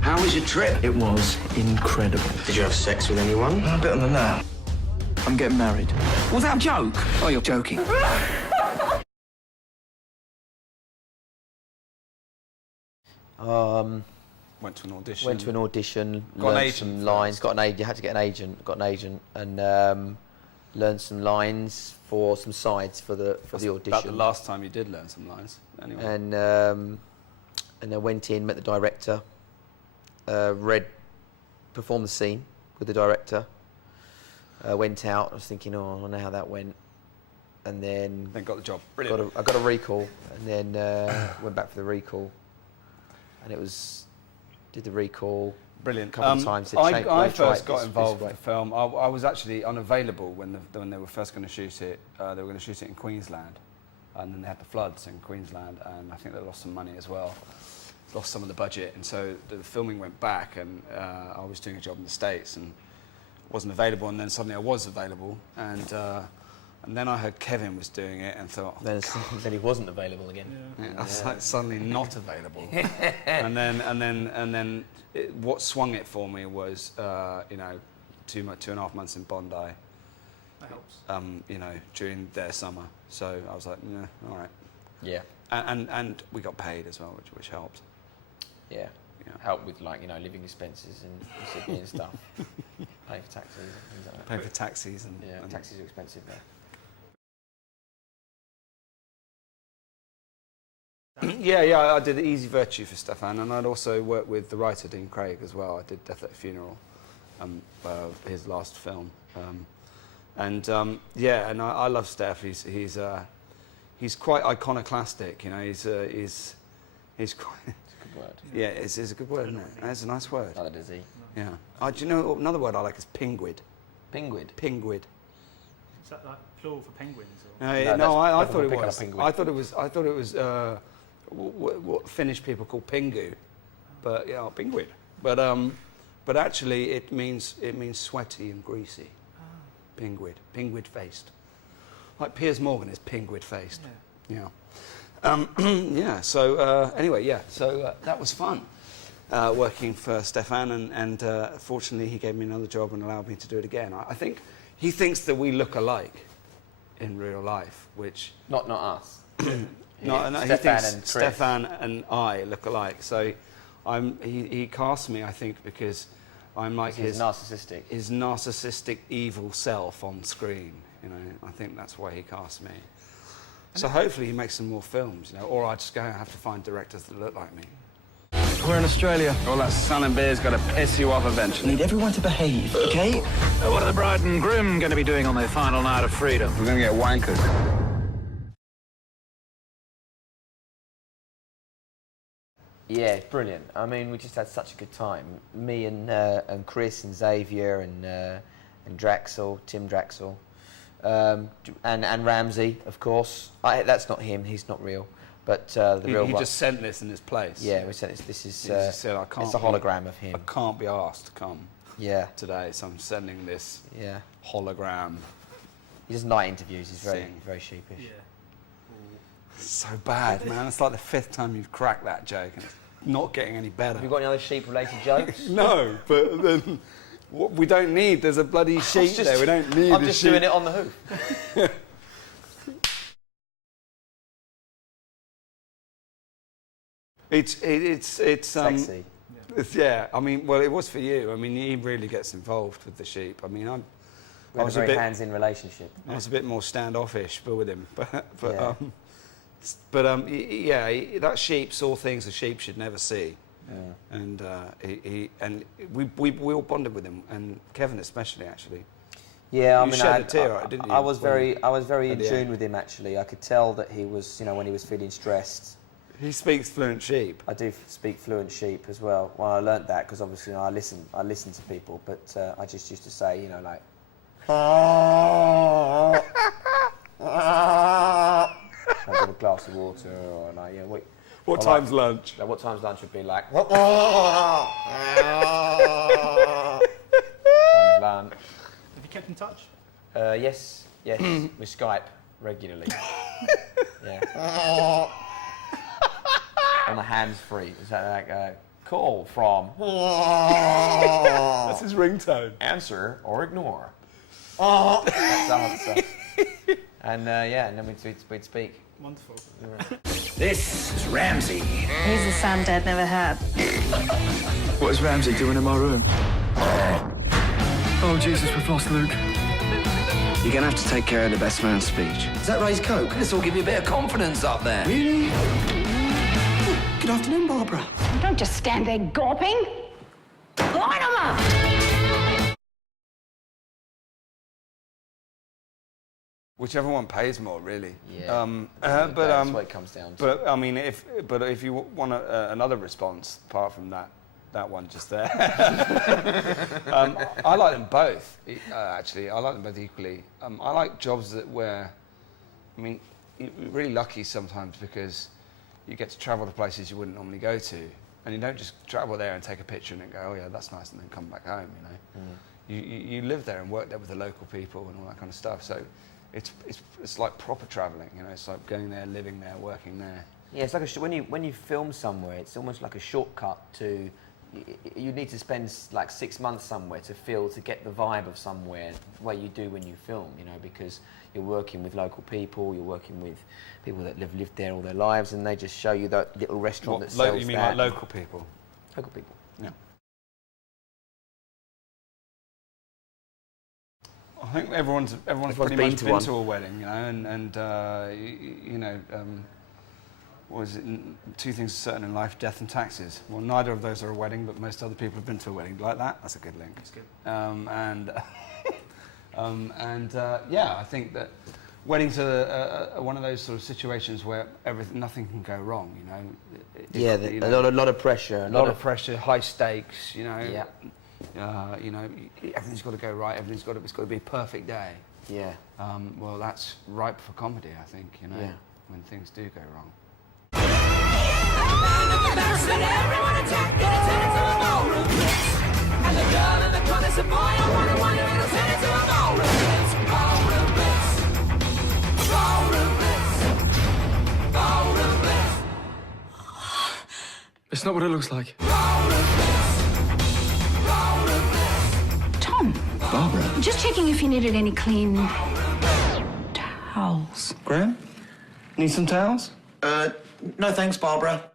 How was your trip? It was incredible. Did you have sex with anyone? A bit than that. I'm getting married. Was that a joke? Oh, you're joking. Went to an audition. Got an learned agent some first. lines. You had to get an agent. Got an agent, and learned some lines for some sides for the audition. About the last time you did learn some lines, anyway. And I went in, met the director, performed the scene with the director. Went out. I was thinking, oh, I know how that went, and then got the job. Brilliant. I got a recall, and then went back for the recall, and did the recall. Brilliant. A couple of times. I first got involved with the film. I was actually unavailable when they were first going to shoot it. They were going to shoot it in Queensland, and then they had the floods in Queensland, and I think they lost some money as well. Lost some of the budget, and so the filming went back, and I was doing a job in the States and wasn't available, and then suddenly I was available, and then I heard Kevin was doing it and thought, then he wasn't available again. Yeah, I was like suddenly not available. and then what swung it for me was 2.5 months in Bondi. That helps. During their summer. So I was like, yeah, all right. Yeah. And we got paid as well, which helped. Yeah. Help with living expenses and city and stuff. Pay for taxis and things like that. Pay for taxis and taxis are expensive there. Yeah, I did Easy Virtue for Stefan, and I'd also worked with the writer Dean Craig as well. I did Death at a Funeral, his last film, and I love Steph. He's quite iconoclastic, He's quite. It's a good word. Yeah, it's a good word, isn't it? It's a nice word. Neither does he. Yeah. Do you know another word I like is pingwid? Pingwid. Pingwid. Is that like plural for penguins? Or? No, I thought it pick on a was. penguin. I thought it was what Finnish people call pingu, but pingwid. But actually it means sweaty and greasy. Pingwid faced. Like Piers Morgan is pingwid faced. Yeah. So anyway, so that was fun. Working for Stefan, and fortunately he gave me another job and allowed me to do it again. I think he thinks that we look alike in real life, which... Not us. No, Stefan he thinks and Kris. Stefan and I look alike. So he cast me, I think, because I'm like his narcissistic evil self on screen. I think that's why he cast me. So hopefully he makes some more films, or I just have to find directors that look like me. We're in Australia. All that sun and beer's got to piss you off eventually. Need everyone to behave, okay? What are the bride and groom going to be doing on their final night of freedom? We're going to get wankered. Yeah, brilliant. I mean, we just had such a good time. Me and Kris and Xavier and Draxel, Tim Draxel, and Ramsey, of course. That's not him. He's not real. But the real one. He just sent this in his place. Yeah, we sent this. This is. He just said, it's a hologram of him. I can't be asked to come. Yeah. Today, so I'm sending this. Yeah. Hologram. He does night interviews. He's very sheepish. Yeah. It's so bad, man. It's like the 5th time you've cracked that joke, and it's not getting any better. Have you got any other sheep-related jokes? No, but then what we don't need. There's a bloody sheep there. We don't need. I'm just doing it on the hoof. It's Sexy. Yeah. I mean, well, it was for you. I mean, he really gets involved with the sheep. I mean, We had a very hands-in relationship. I was a bit more standoffish with him, but Yeah. that sheep saw things a sheep should never see, and we all bonded with him, and Kevin especially, actually. Yeah, you shed a tear, didn't you? I was very in tune with him, actually. I could tell that he was, when he was feeling stressed. He speaks fluent sheep. I do speak fluent sheep as well. Well, I learnt that because obviously I listen to people, but I just used to say, like. I get a glass of water, or like, What time's lunch? What time's lunch would be like. Have you kept in touch? Yes, we Skype regularly. Yeah. on the hands-free. Is that like a call from? That's his ringtone. Answer or ignore. That's the answer. And yeah, and then we'd speak. Wonderful. This is Ramsey. He's the son Dad never had. What is Ramsey doing in my room? Oh, Jesus, we've lost Luke. You're gonna have to take care of the best man speech. Does that raise coke? This will give you a bit of confidence up there. Really? Good afternoon, Barbara. Don't just stand there gawping. Line 'em up! Whichever one pays more, really. Yeah. But that's what it comes down to. But I mean, if you want another response apart from that one just there, I like them both. Actually, I like them both equally. I like jobs where, I mean, you're really lucky sometimes because you get to travel to places you wouldn't normally go to, and you don't just travel there and take a picture and then go, oh yeah, that's nice, and then come back home. You know, you live there and work there with the local people and all that kind of stuff. So. It's like proper travelling, you know. It's like going there, living there, working there. Yeah, it's like when you film somewhere, it's almost like a shortcut to. You need to spend like 6 months somewhere to get the vibe of somewhere, the way you do when you film, you know, because you're working with local people, you're working with people that lived there all their lives, and they just show you that little restaurant that sells You mean that. like local people? Local people. Yeah. I think everyone's pretty much been to a wedding, you know, and you know, what is it? Two things are certain in life: death and taxes. Well, neither of those are a wedding, but most other people have been to a wedding like that. That's a good link. That's good. Yeah, I think that weddings are one of those sort of situations where nothing can go wrong, you know. A lot of pressure. A lot of pressure, high stakes, you know. Yeah. You know, everything's got to go right. It's got to be a perfect day. Yeah. Well, that's ripe for comedy, I think. You know, Yeah. when things do go wrong. It's not what it looks like. Tom, Barbara. just checking if you needed any clean towels. Graham? Need some towels? No thanks, Barbara.